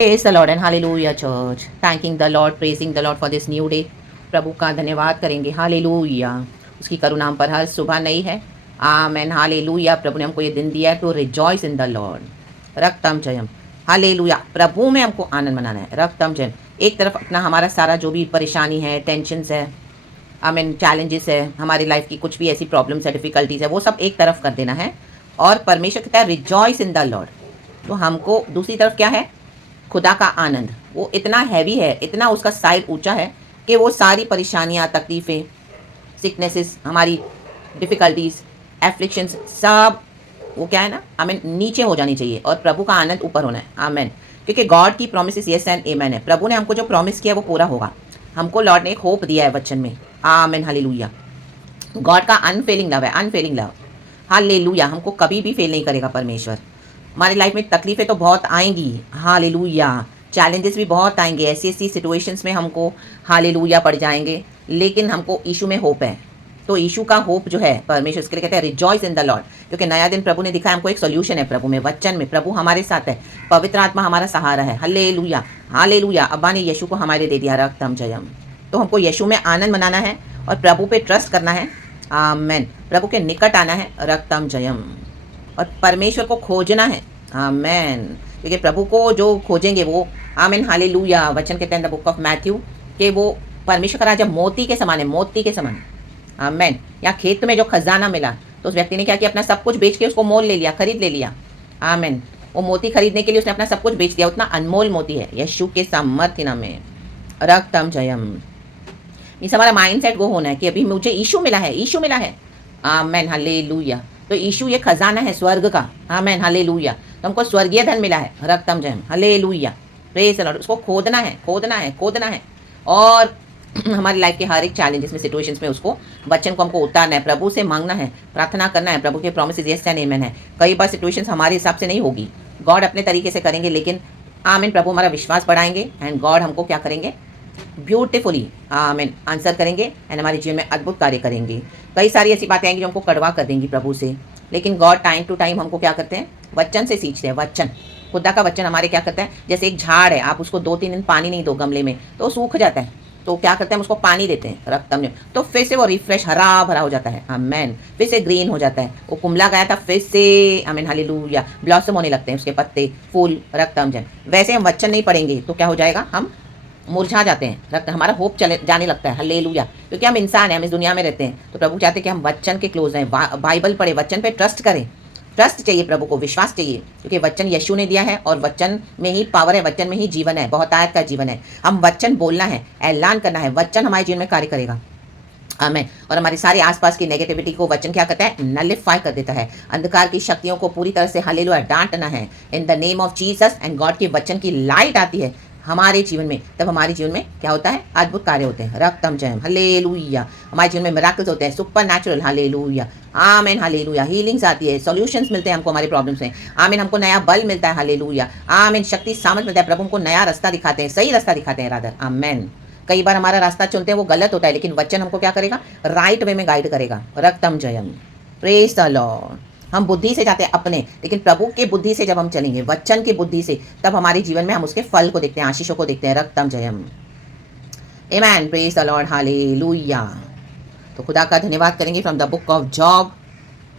Praise the Lord and hallelujah church. Thanking the Lord, praising the Lord for this new day. प्रभु का धन्यवाद करेंगे hallelujah. उसकी करुणा पर हर सुबह नई है। Amen hallelujah. प्रभु ने हमको ये दिन दिया है to rejoice in the Lord. रक्तम जयम हालेलुया। प्रभु में हमको आनंद मनाना है। रक्तम जयम। एक तरफ अपना हमारा सारा जो भी परेशानी है, टेंशन्स है, आमीन चैलेंजेस है, हमारी लाइफ की कुछ भी ऐसी प्रॉब्लम्स है, डिफिकल्टीज है, वो सब एक तरफ कर देना है। और परमेश्वर कहता है रिजॉइस इन द लॉर्ड। तो हमको दूसरी तरफ क्या है? खुदा का आनंद। वो इतना हैवी है, इतना उसका साइड ऊंचा है कि वो सारी परेशानियां, तकलीफ़ें, सिकनेसेस, हमारी डिफ़िकल्टीज़, एफ्लिक्शंस सब वो क्या है ना, आमीन नीचे हो जानी चाहिए और प्रभु का आनंद ऊपर होना है। आमीन। क्योंकि गॉड की प्रॉमिसेस येस एंड आमेन है। प्रभु ने हमको जो प्रॉमिस किया वो पूरा होगा। हमको लॉर्ड ने एक होप दिया है वचन में। आमीन हालेलुया। गॉड का अनफेलिंग लव है, अनफेलिंग लव। हालेलुया। हमको कभी भी फेल नहीं करेगा परमेश्वर। हमारी लाइफ में तकलीफ़ें तो बहुत आएंगी, हालेलुया। चैलेंजेस भी बहुत आएंगे, ऐसी ऐसी सिचुएशंस में हमको हालेलुया पड़ जाएंगे, लेकिन हमको यीशु में होप है। तो यीशु का होप जो है परमेश्वर, इसके लिए कहते हैं रिजॉइस इन द लॉर्ड। क्योंकि नया दिन प्रभु ने दिखाया हमको, एक सोल्यूशन है प्रभु में, वचन में। प्रभु हमारे साथ है, पवित्र आत्मा हमारा सहारा है। Hallelujah hallelujah. अब्बा ने यीशु को हमारे दे दिया, रक्तम जयम। तो हमको यीशु में आनंद मनाना है और प्रभु पे ट्रस्ट करना है। आमेन। प्रभु के निकट आना है, रक्तम जयम। और परमेश्वर को खोजना है। आमेन। क्योंकि प्रभु को जो खोजेंगे वो, आमेन हालेलुया। वचन कहते हैं द बुक ऑफ मैथ्यू कि वो परमेश्वर का राजा मोती के समान है, मोती के समान। आमेन। या खेत में जो खजाना मिला तो उस व्यक्ति ने क्या किया? अपना सब कुछ बेच के उसको मोल ले लिया, खरीद ले लिया। आमेन। वो मोती खरीदने के लिए उसने अपना सब कुछ बेच दिया। उतना अनमोल मोती है यीशु के सामर्थ्य नाम में, रक्तम जयम। इस हमारा माइंडसेट वो होना है कि अभी मुझे यीशु मिला है, यीशु मिला है। Amen hallelujah. तो यीशु ये खजाना है स्वर्ग का। Amen hallelujah. तो हमको स्वर्गीय धन मिला है, रक्तम जयम हालेलुया। Praise the Lord. उसको खोदना है, खोदना है, खोदना है। और हमारी लाइफ के हर एक चैलेंजेस में, सिचुएशंस में उसको, वचन को हमको उतारना है, प्रभु से मांगना है, प्रार्थना करना है। प्रभु के प्रॉमिसेस यस एंड आमेन है। कई बार सिचुएशंस हमारे हिसाब से नहीं होगी, गॉड अपने तरीके से करेंगे, लेकिन आमीन प्रभु हमारा विश्वास बढ़ाएंगे एंड गॉड हमको क्या करेंगे? ब्यूटीफुली आमीन आंसर करेंगे एंड हमारे जीवन में अद्भुत कार्य करेंगे। कई सारी ऐसी बातें आएंगी जो हमको कड़वा कर देंगी प्रभु से, लेकिन गॉड टाइम टू टाइम हमको क्या करते हैं? वचन से सींचते हैं। वचन, खुदा का वचन हमारे क्या करता है? जैसे एक झाड़ है, आप उसको 2-3 दिन पानी नहीं दो गमले में तो वो सूख जाता है। तो क्या करते हैं? हम उसको पानी देते हैं, रक्तम में, तो फिर से वो रिफ्रेश, हरा भरा हो जाता है। आमेन। फिर से ग्रीन हो जाता है। वो कुमला गया था, फिर से आमीन हालेलुया ब्लॉसम होने लगते हैं उसके पत्ते, फूल, रक्तम जन। वैसे हम वचन नहीं पढ़ेंगे तो क्या हो जाएगा? हम मुरझा जाते हैं, रक्त हमारा होप चले जाने लगता है। हालेलुया। क्योंकि हम इंसान हैं, हम इस दुनिया में रहते हैं। तो प्रभु चाहते हैं कि हम वचन के क्लोज रहें, बाइबल पढ़े, वचन पे ट्रस्ट करें। ट्रस्ट चाहिए प्रभु को, विश्वास चाहिए, क्योंकि वचन यीशु ने दिया है और वचन में ही पावर है, वचन में ही जीवन है, बहुतायत का जीवन है। हम वचन बोलना है, ऐलान करना है, वचन हमारे जीवन में कार्य करेगा। आमेन। और हमारे सारे आसपास की नेगेटिविटी को वचन क्या करता है? नलिफाई कर देता है। अंधकार की शक्तियों को पूरी तरह से हालेलुया डांटना है in the name of Jesus, and God के वचन की लाइट आती है हमारे जीवन में, तब हमारे जीवन में क्या होता है? अद्भुत कार्य होते हैं, रक्तम जयम हालेलुया। हमारे जीवन में मिराकल्स होते हैं, super natural, hallelujah amen hallelujah. Healings आती है, सॉल्यूशंस मिलते हैं हमको हमारे प्रॉब्लम्स में। आमीन। हमको नया बल मिलता है, हालेलुया आमीन। शक्ति सामर्थ मिलता है, प्रभु हमको नया रास्ता दिखाते हैं, सही रास्ता दिखाते हैं रादर। आमेन। कई बार हमारा रास्ता चुनते हैं वो गलत होता है, लेकिन वचन हमको क्या करेगा? राइट वे में गाइड करेगा, रक्तम जयम। Praise the Lord. हम बुद्धि से जाते हैं अपने, लेकिन प्रभु के बुद्धि से जब हम चलेंगे, वचन की बुद्धि से, तब हमारे जीवन में हम उसके फल को देखते हैं, आशीषों को देखते हैं, रक्तम जयम। Amen. Praise the lord hallelujah. तो खुदा का धन्यवाद करेंगे from the book of Job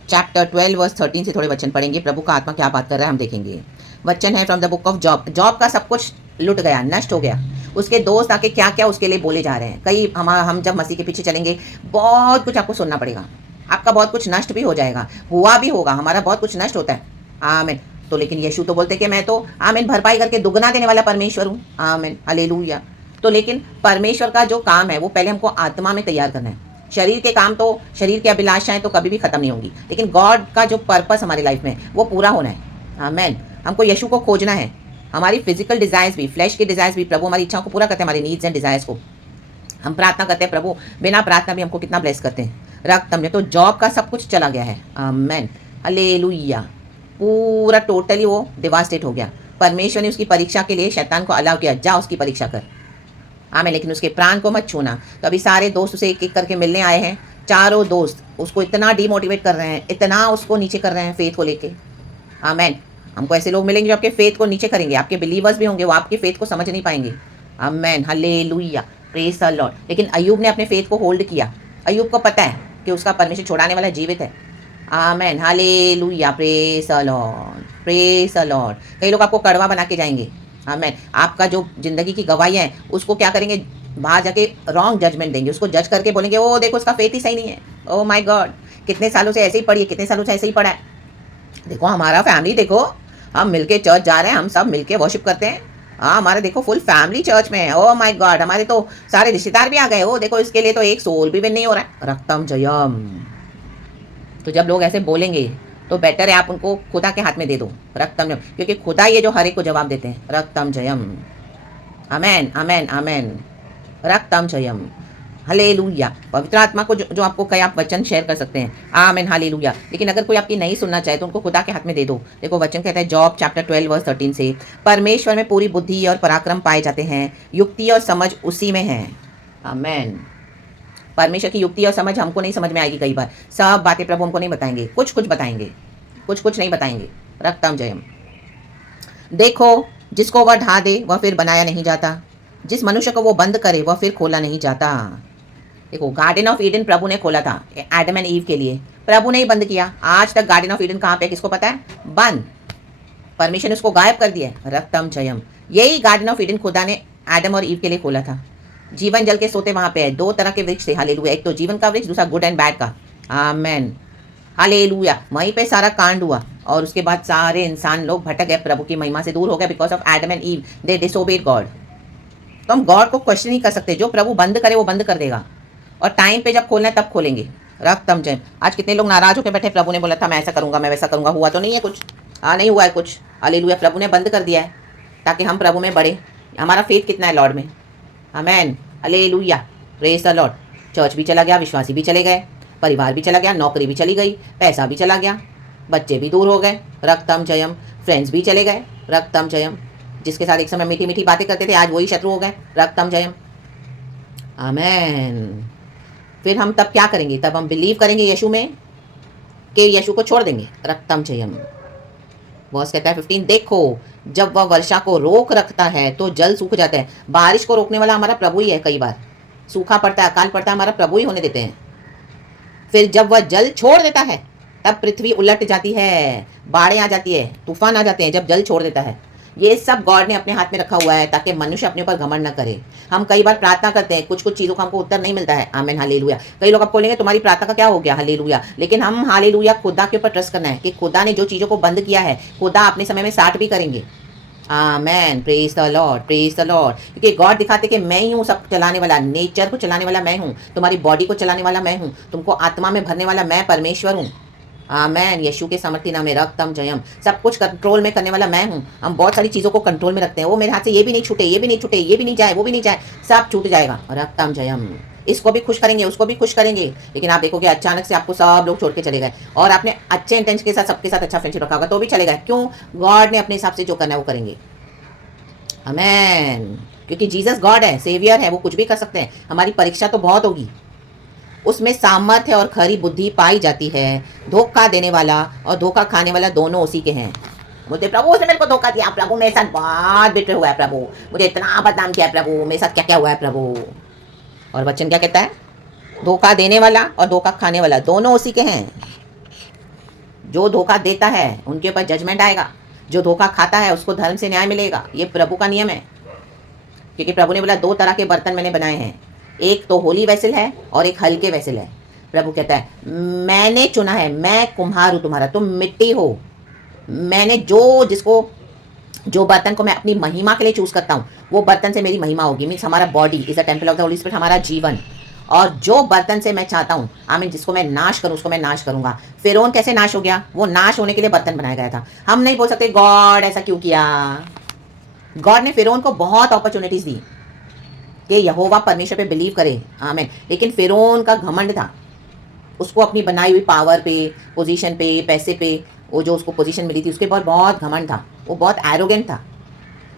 chapter 12 verse 13 से थोड़े वचन पढ़ेंगे। प्रभु का आत्मा क्या बात कर रहा है हम देखेंगे। वचन है from the book of job. Job का सब कुछ लुट गया, नष्ट हो गया। उसके दोस्त आके क्या क्या उसके लिए बोले जा रहे हैं। कई हम जब मसीह के पीछे चलेंगे, बहुत कुछ आपको सुनना पड़ेगा, आपका बहुत कुछ नष्ट भी हो जाएगा, हुआ भी होगा, हमारा बहुत कुछ नष्ट होता है। आमीन। तो लेकिन यीशु तो बोलते कि मैं तो आमीन भरपाई करके दुगना देने वाला परमेश्वर हूँ। आमीन हालेलुया। तो लेकिन परमेश्वर का जो काम है वो पहले हमको आत्मा में तैयार करना है। शरीर के काम तो, शरीर की अभिलाषाएं तो कभी भी खत्म नहीं होंगी, लेकिन गॉड का जो पर्पस हमारी लाइफ में वो पूरा होना है। आमीन। हमको यीशु को खोजना है। हमारी फिजिकल डिजायर्स भी, फ्लैश के डिजायर्स भी, प्रभु हमारी इच्छाओं को पूरा करते हैं, हमारी नीड्स एंड डिजायर्स को। हम प्रार्थना करते हैं, प्रभु बिना प्रार्थना भी हमको कितना ब्लेस करते हैं, रक्तम में। तो जॉब का सब कुछ चला गया है। Amen hallelujah. पूरा टोटली वो डिवास्टेट हो गया। परमेश्वर ने उसकी परीक्षा के लिए शैतान को अलाउ किया, जा उसकी परीक्षा कर। आमेन। लेकिन उसके प्राण को मत छूना। तो अभी सारे दोस्त उसे एक एक करके मिलने आए हैं। चारों दोस्त उसको इतना डीमोटिवेट कर रहे हैं, इतना उसको नीचे कर रहे हैं फेथ को लेके। आमेन। हमको ऐसे लोग मिलेंगे जो आपके फेथ को नीचे करेंगे, आपके बिलीवर्स भी होंगे, वो आपके फेथ को समझ नहीं पाएंगे। आमेन, हालेलुया, प्रेज द लॉर्ड। लेकिन अय्यूब ने अपने फेथ को होल्ड किया। अय्यूब को पता है कि उसका परमेश्वर छुड़ाने वाला जीवित है। Amen, hallelujah, praise the Lord, praise the lord. कई लोग आपको कड़वा बना के जाएंगे। आमेन, आपका जो जिंदगी की गवाही है उसको क्या करेंगे, बाहर जाके रॉन्ग जजमेंट देंगे, उसको जज करके बोलेंगे ओ देखो उसका फेथ ही सही नहीं है। ओ माय गॉड, कितने सालों से ऐसे ही पढ़ी है, कितने सालों से ऐसे ही पढ़ा है। देखो हमारा फैमिली, देखो हम मिलके चर्च जा रहे हैं, हम सब मिलके वर्शिप करते हैं। हाँ, हमारे देखो फुल फैमिली चर्च में है। ओ माय गॉड, हमारे तो सारे रिश्तेदार भी आ गए। ओ देखो इसके लिए तो एक सोल भी विन नहीं हो रहा है। रक्तम जयम। तो जब लोग ऐसे बोलेंगे तो बेटर है आप उनको खुदा के हाथ में दे दो, रक्तम जयम, क्योंकि खुदा ये जो हर एक को जवाब देते हैं। रक्तम जयम, आमेन, आमेन, आमेन, रक्तम जयम, हालेलुया। पवित्र आत्मा को जो आपको कहे आप वचन शेयर कर सकते हैं। आमेन, हालेलुया। लेकिन अगर कोई आपकी नहीं सुनना चाहे तो उनको खुदा के हाथ में दे दो। देखो वचन कहता है जॉब चैप्टर 12 वर्स 13 से, परमेश्वर में पूरी बुद्धि और पराक्रम पाए जाते हैं, युक्ति और समझ उसी में है। आमेन। परमेश्वर की युक्ति और समझ हमको नहीं समझ में आएगी। कई बार सब बातें प्रभु हमको नहीं बताएंगे, कुछ कुछ बताएंगे, कुछ कुछ नहीं बताएंगे। रक्तम जयम। देखो जिसको वह ढा दे वह फिर बनाया नहीं जाता, जिस मनुष्य को वो बंद करे वह फिर खोला नहीं जाता। देखो गार्डन ऑफ ईडन प्रभु ने खोला था एडम एंड ईव के लिए, प्रभु ने ही बंद किया। आज तक गार्डन ऑफ ईडन कहाँ पे, किसको पता है? बंद। परमेश्वर ने उसको गायब कर दिया है। रक्तम जयम। यही गार्डन ऑफ ईडन खुदा ने एडम और ईव के लिए खोला था। जीवन जल के सोते वहां पे है। दो तरह के वृक्ष थे, हालेलुया। एक तो जीवन का वृक्ष, दूसरा गुड एंड बैड का। आमेन, हालेलुया। वहीं पे सारा कांड हुआ और उसके बाद सारे इंसान लोग भटक गए, प्रभु की महिमा से दूर हो गए because of Adam and Eve, they disobeyed God. तो हम गॉड को क्वेश्चन नहीं कर सकते। जो प्रभु बंद करे वो बंद कर देगा, और टाइम पे जब खोलना है तब खोलेंगे। रक्तम जय। आज कितने लोग नाराज होकर बैठे, प्रभु ने बोला था मैं ऐसा करूंगा, मैं वैसा करूंगा, हुआ तो नहीं है कुछ। हाँ, नहीं हुआ है कुछ। हालेलुया, प्रभु ने बंद कर दिया है ताकि हम प्रभु में बढ़े। हमारा फेथ कितना है लॉर्ड में। Amen, hallelujah, praise the lord. Church भी चला गया, विश्वासी भी चले गए, परिवार भी चला गया, नौकरी भी चली गई, पैसा भी चला गया, बच्चे भी दूर हो गए। रक्तम जयम। फ्रेंड्स भी चले गए। रक्तम जयम। जिसके साथ एक समय मीठी मीठी बातें करते थे आज वही शत्रु हो गए। रक्तम जयम। आमेन। फिर हम तब क्या करेंगे? तब हम बिलीव करेंगे यीशु में कि यीशु को छोड़ देंगे। रक्तम जयम। वर्स कहता है 15, देखो जब वह वर्षा को रोक रखता है तो जल सूख जाता है। बारिश को रोकने वाला हमारा प्रभु ही है। कई बार सूखा पड़ता है, अकाल पड़ता है, हमारा प्रभु ही होने देते हैं। फिर जब वह जल छोड़ देता है तब पृथ्वी उलट जाती है, बाढ़ें आ जाती है, तूफान आ जाते हैं जब जल छोड़ देता है। ये सब गॉड ने अपने हाथ में रखा हुआ है ताकि मनुष्य अपने ऊपर घमंड न करे। हम कई बार प्रार्थना करते हैं, कुछ कुछ चीज़ों का हमको उत्तर नहीं मिलता है। Amen, hallelujah. कई लोग आपको बोलेंगे तुम्हारी प्रार्थना का क्या हो गया, हालेलुया। लेकिन हम हालेलुया खुदा के ऊपर ट्रस्ट करना है कि खुदा ने जो चीज़ों को बंद किया है खुदा अपने समय में स्टार्ट भी करेंगे। Amen, praise the Lord, praise the Lord. क्योंकि गॉड दिखाते कि मैं ही हूँ सब चलाने वाला, नेचर को चलाने वाला मैं हूँ, तुम्हारी बॉडी को चलाने वाला मैं हूँ, तुमको आत्मा में भरने वाला मैं परमेश्वर हूँ। आमेन, यीशु के समर्थी नाम में रक्तम जयम। सब कुछ कंट्रोल में करने वाला मैं हूँ। हम बहुत सारी चीज़ों को कंट्रोल में रखते हैं। वो मेरे हाथ से ये भी नहीं छूटे, ये भी नहीं छूटे, ये भी नहीं जाए, वो भी नहीं जाए, सब छूट जाएगा। रक्तम जयम। इसको भी खुश करेंगे, उसको भी खुश करेंगे, लेकिन आप देखोगे अचानक से आपको सब लोग छोड़ के चले गए और आपने अच्छे इंटेंशन के साथ सबके साथ अच्छा फ्रेंडशिप रखा होगा तो भी चले गए। क्यों? गॉड ने अपने हिसाब से जो करना है वो करेंगे। आमेन। क्योंकि जीसस गॉड है, सेवियर है, वो कुछ भी कर सकते हैं। हमारी परीक्षा तो बहुत होगी, उसमें सामर्थ्य और खरी बुद्धि पाई जाती है। धोखा देने वाला और धोखा खाने वाला दोनों उसी के हैं। मुझे प्रभु उसने मेरे को धोखा दिया, प्रभु मेरे साथ बहुत बिटर हुआ है, प्रभु मुझे इतना बदनाम किया है, प्रभु मेरे साथ क्या क्या हुआ है प्रभु। और वचन क्या कहता है? धोखा देने वाला और धोखा खाने वाला दोनों उसी के हैं। जो धोखा देता है उनके ऊपर जजमेंट आएगा, जो धोखा खाता है उसको धर्म से न्याय मिलेगा। ये प्रभु का नियम है। क्योंकि प्रभु ने बोला 2 तरह के बर्तन मैंने बनाए हैं, एक तो होली वेसल है और एक हल्के वेसल है। प्रभु कहता है मैंने चुना है, मैं कुम्हार हूँ तुम्हारा, तुम मिट्टी हो। मैंने जो बर्तन को मैं अपनी महिमा के लिए चूज करता हूँ वो बर्तन से मेरी महिमा होगी। मीन्स हमारा body is a temple of the Holi spirit, हमारा जीवन। और जो बर्तन से मैं चाहता हूँ, आमीन, जिसको मैं नाश करूँ उसको मैं नाश करूंगा। फिरौन कैसे नाश हो गया? वो नाश होने के लिए बर्तन बनाया गया था। हम नहीं बोल सकते गॉड ऐसा क्यों किया। गॉड ने फिरौन को बहुत अपॉर्चुनिटीज दी कि यहोवा परमेश्वर पे बिलीव करे, आमीन। लेकिन फिरौन का घमंड था, उसको अपनी बनाई हुई पावर पे, पोजीशन पे, पैसे पे, वो जो उसको पोजीशन मिली थी उसके बाद बहुत घमंड था, वो बहुत एरोगेंट था।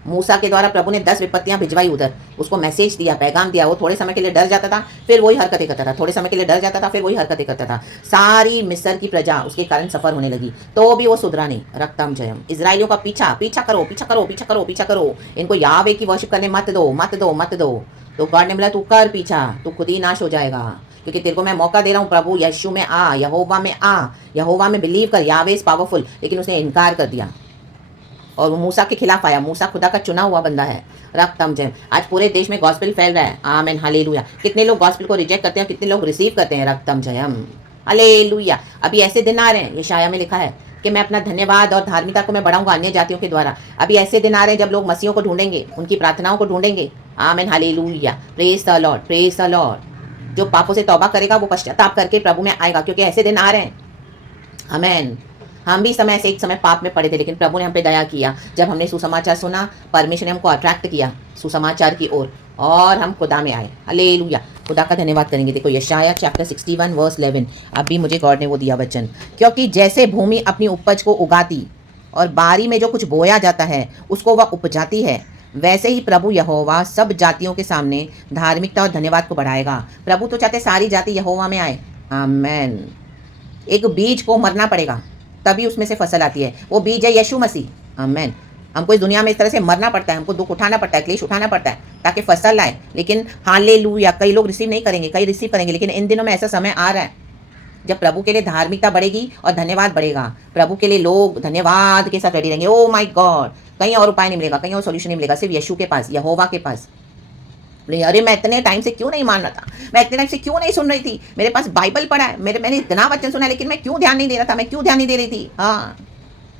मूसा के द्वारा प्रभु ने 10 विपत्तियां भिजवाई उधर, उसको मैसेज दिया, पैगाम दिया। वो थोड़े समय के लिए डर जाता था, फिर वही हरकतें करता था, थोड़े समय के लिए डर जाता था, फिर वही हरकतें करता था। सारी मिस्र की प्रजा उसके कारण सफर होने लगी, तो भी वो सुधरा नहीं। रक्तम जयम। इजराइलियों का पीछा पीछा करो, पीछा करो, पीछा करो, पीछा करो, इनको यावे की वर्शिप करने मत दो, मत दो, मत दो। तो गॉड ने बोला तू कर पीछा, तू खुद ही नाश हो जाएगा, क्योंकि तेरे को मैं मौका दे रहा हूँ। प्रभु यीशु में आ, यहोवा में आ, यहोवा में बिलीव कर, यावे इज पावरफुल। लेकिन उसने इनकार कर दिया और वो मूसा के खिलाफ आया। मूसा खुदा का चुना हुआ बंदा है। रक्तम जय। आज पूरे देश में गॉस्पेल फैल रहा है। Amen, hallelujah. कितने लोग गॉस्पेल को रिजेक्ट करते हैं, कितने लोग रिसीव करते हैं। रक्तम जयम, हालेलुया। अभी ऐसे दिन आ रहे हैं, यशाया में लिखा है कि मैं अपना धन्यवाद और धार्मिकता को मैं बढ़ाऊंगा अन्य जातियों के द्वारा। अभी ऐसे दिन आ रहे हैं जब लोग मसीहों को ढूंढेंगे, उनकी प्रार्थनाओं को ढूंढेंगे। Amen, hallelujah. Praise the Lord, praise the Lord. जो पापों से तौबा करेगा वो पश्चाताप करके प्रभु में आएगा, क्योंकि ऐसे दिन आ रहे हैं। आमेन। हम भी समय से एक समय पाप में पड़े थे, लेकिन प्रभु ने हम पे दया किया। जब हमने सुसमाचार सुना, परमेश्वर ने हमको अट्रैक्ट किया सुसमाचार की ओर, और हम खुदा में आए। हालेलुया। खुदा का धन्यवाद करेंगे। देखो यशाया चैप्टर 61 वर्स 11। अभी मुझे गॉड ने वो दिया वचन, क्योंकि जैसे भूमि अपनी उपज को उगाती और बारी में जो कुछ बोया जाता है उसको वह उपजाती है, वैसे ही प्रभु यहोवा सब जातियों के सामने धार्मिकता और धन्यवाद को बढ़ाएगा। प्रभु तो चाहते सारी जाति यहोवा में आए। आमेन। एक बीज को मरना पड़ेगा, तभी उसमें से फसल आती है। वो बीज है यीशु मसीह। आमेन। हमको इस दुनिया में इस तरह से मरना पड़ता है, हमको दुख उठाना पड़ता है, क्लेश उठाना पड़ता है, ताकि फसल आए। लेकिन हालेलुया, कई लोग रिसीव नहीं करेंगे, कई रिसीव करेंगे। लेकिन इन दिनों में ऐसा समय आ रहा है जब प्रभु के लिए धार्मिकता बढ़ेगी और धन्यवाद बढ़ेगा। प्रभु के लिए लोग धन्यवाद के साथ रेडी रहेंगे। ओ माय गॉड, कहीं और उपाय नहीं मिलेगा, कहीं और सोल्यूशन नहीं मिलेगा, सिर्फ यीशु के पास, यहोवा के पास। अरे मैं इतने टाइम से क्यों नहीं मान रहा था, मैं इतने टाइम से क्यों नहीं सुन रही थी, मेरे पास बाइबल पढ़ा है, मैंने इतना वचन सुना है, लेकिन मैं क्यों ध्यान नहीं दे रहा था, मैं क्यों ध्यान नहीं दे रही थी। हाँ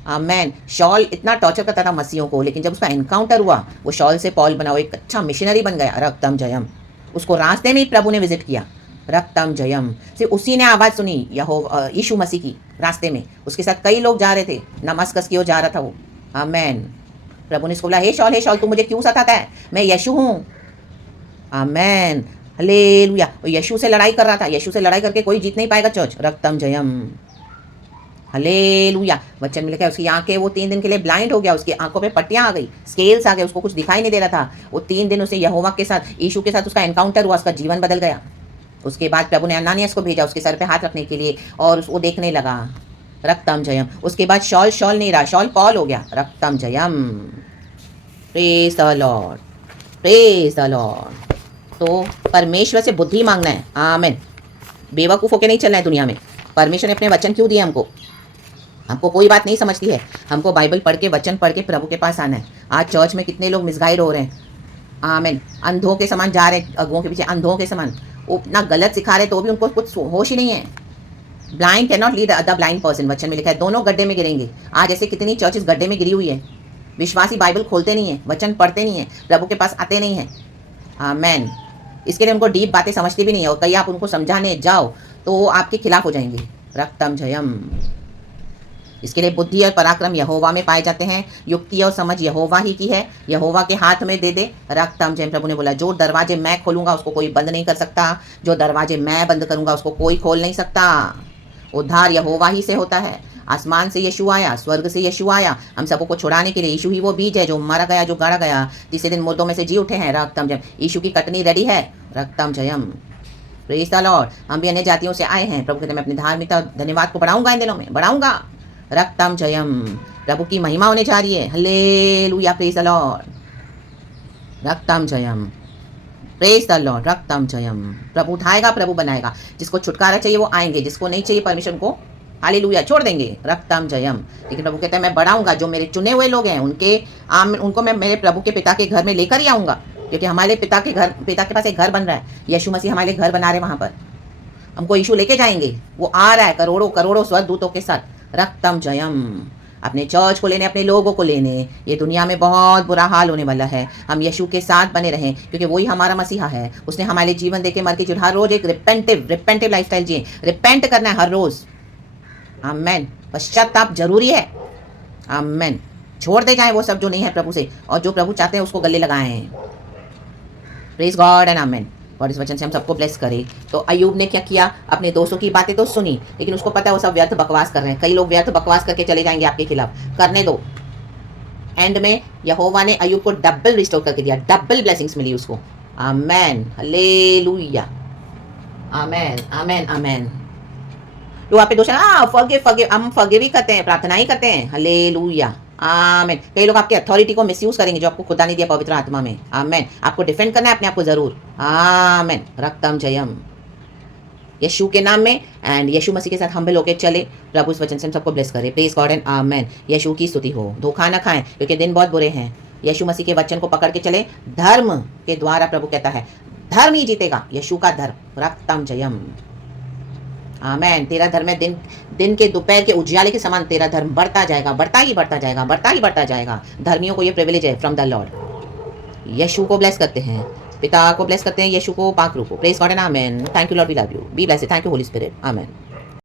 आमेन। शॉल इतना टॉर्चर करता था मसीहों को, लेकिन जब उसका एनकाउंटर हुआ, वो शॉल से पॉल बना, वो एक अच्छा मिशनरी बन गया। रक्तम जयम। उसको रास्ते में ही प्रभु ने विजिट किया। रक्तम जयम। सिर्फ उसी ने आवाज़ सुनी यीशु मसीह की रास्ते में। उसके साथ कई लोग जा रहे थे, नमस्कस की ओर जा रहा था वो। आमेन। प्रभु ने उसको बोला, हे शॉल तू मुझे क्यों सताता है, मैं यीशु हूँ। आमेन, हालेलुया। यीशु से लड़ाई कर रहा था, यीशु से लड़ाई करके कोई जीत नहीं पाएगा चर्च। रक्तम जयम, हालेलुया। वचन में लिखा है उसकी आंखें, वो 3 दिन के लिए ब्लाइंड हो गया, उसकी आंखों पे पट्टियां आ गई, स्केल्स आ गए, उसको कुछ दिखाई नहीं दे रहा था। वो 3 दिन उसे यहोवा के साथ, यीशु के साथ उसका एनकाउंटर हुआ, उसका जीवन बदल गया। उसके बाद प्रभु ने अनानियास को भेजा उसके सर पे हाथ रखने के लिए, और उसको देखने लगा। रक्तम जयम। उसके बाद शॉल नहीं रहा, शॉल पॉल हो गया। रक्तम जयम। Praise the Lord, praise the Lord. तो परमेश्वर से बुद्धि मांगना है। आमेन। बेवकूफ़ होकर नहीं चलना है दुनिया में। परमेश्वर ने अपने वचन क्यों दिए हमको? हमको कोई बात नहीं समझती है, हमको बाइबल पढ़ के, वचन पढ़ के प्रभु के पास आना है। आज चर्च में कितने लोग मिसगाइड हो रहे हैं। आमेन। अंधों के समान जा रहे हैं, अगुओं के पीछे, अंधों के समान। वो इतना गलत सिखा रहे तो भी उनको कुछ होश ही नहीं है। Blind can not lead the blind person, वचन में लिखा है। दोनों गड्ढे में गिरेंगे। आज ऐसे कितनी चर्चेस गड्ढे में गिरी हुई है। विश्वासी बाइबल खोलते नहीं है, वचन पढ़ते नहीं है, प्रभु के पास आते नहीं हैं। आमेन। इसके लिए उनको डीप बातें समझती भी नहीं है, और कहीं आप उनको समझाने जाओ तो वो आपके खिलाफ हो जाएंगे। रक्तम जयम। इसके लिए बुद्धि और पराक्रम यहोवा में पाए जाते हैं। युक्ति और समझ यहोवा ही की है, यहोवा के हाथ में दे दे। रक्तम जयम। प्रभु ने बोला, जो दरवाजे मैं खोलूंगा उसको कोई बंद नहीं कर सकता, जो दरवाजे मैं बंद करूंगा उसको कोई खोल नहीं सकता। उद्धार यहोवा ही से होता है। आसमान से यीशु आया, स्वर्ग से यीशु आया, हम सबको छुड़ाने के लिए। यीशु ही वो बीज है जो मारा गया, जो गाड़ा गया, तीसरे दिन मुर्दों में से जी उठे हैं। रक्तम जयम। यीशु की कटनी रेडी है। रक्तम जयम। Praise the Lord. हम भी अन्य जातियों से आए हैं। प्रभु कहते हैं मैं अपनी धार्मिकता और धन्यवाद को बढ़ाऊंगा, इन दिनों में बढ़ाऊंगा। रक्तम जयम। प्रभु की महिमा होने जा रही है। Hallelujah, praise the Lord. रक्तम जयम, प्रेज द लॉर्ड। रक्तम जयम। प्रभु उठाएगा, प्रभु बनाएगा। जिसको छुटकारा चाहिए वो आएंगे, जिसको नहीं चाहिए परमेश्वर को हालेलुया छोड़ देंगे। रक्तम जयम। लेकिन प्रभु कहता है मैं बढ़ाऊंगा। जो मेरे चुने हुए लोग हैं उनको मैं मेरे प्रभु के पिता के घर में लेकर ही आऊँगा, क्योंकि हमारे पिता के पास एक घर बन रहा है। यीशु मसीह हमारे लिए घर बना रहे, वहाँ पर हमको यीशु लेके जाएंगे। वो आ रहा है करोड़ों करोड़ों स्वर्गदूतों के साथ। रक्तम जयम। अपने चर्च को लेने, अपने लोगों को लेने। ये दुनिया में बहुत बुरा हाल होने वाला है। हम यीशु के साथ बने रहें, क्योंकि वही हमारा मसीहा है। उसने हमारे लिए जीवन देके मर के जो हर रोज एक रिपेंटिव लाइफस्टाइल जिए। रिपेंट करना है हर रोज। आमेन। पश्चाताप जरूरी है। आमेन। छोड़ दे जाए वो सब जो नहीं है प्रभु से, और जो प्रभु चाहते हैं उसको गले लगाए। प्रेज गॉड एंड आमेन। और इस वचन से हम सबको ब्लेस करें। तो अय्यूब ने क्या किया? अपने दोस्तों की बातें तो सुनी, लेकिन उसको पता है वो सब व्यर्थ बकवास कर रहे हैं। कई लोग व्यर्थ बकवास करके चले जाएंगे आपके खिलाफ। करने दो, एंड में यहोवा ने अय्यूब को डबल रिस्टोर करके दिया, डबल ब्लेसिंग्स मिली उसको। आमेन, हालेलुया, आमेन, आमेन, आमेन। लोग आप पे दोष है, फॉरगिव फॉरगिव, हम फॉरगिव ही करते हैं, प्रार्थना ही करते हैं। हालेलुया, आमेन। कई लोग आपकी अथॉरिटी को मिसयूज करेंगे जो आपको खुदा ने दिया पवित्र आत्मा में। आमेन। आपको डिफेंड करना है अपने आप को जरूर। आमेन, रक्तम जयम यीशु के नाम में। एंड यीशु मसीह के साथ हम्बल होकर चले। प्रभु इस वचन से हम सबको ब्लेस करे। प्रेज गॉड एंड आमेन। यीशु की स्तुति हो। धोखा ना खाएं क्योंकि दिन बहुत बुरे हैं। यीशु मसीह के वचन को पकड़ के चले। धर्म के द्वारा प्रभु कहता है धर्म ही जीतेगा, यीशु का धर्म। रक्तम जयम, आमेन। तेरा धर्म है दिन के दोपहर के उजियाले के समान तेरा धर्म बढ़ता जाएगा, बढ़ता ही बढ़ता जाएगा, बढ़ता ही बढ़ता जाएगा। धर्मियों को ये प्रिविलेज है फ्रॉम द लॉर्ड। यीशु को ब्लेस करते हैं, पिता को ब्लेस करते हैं, यीशु को, पाक रूह को। Praise God and amen. Thank you Lord, we love you, be blessed. Thank you Holy Spirit, amen.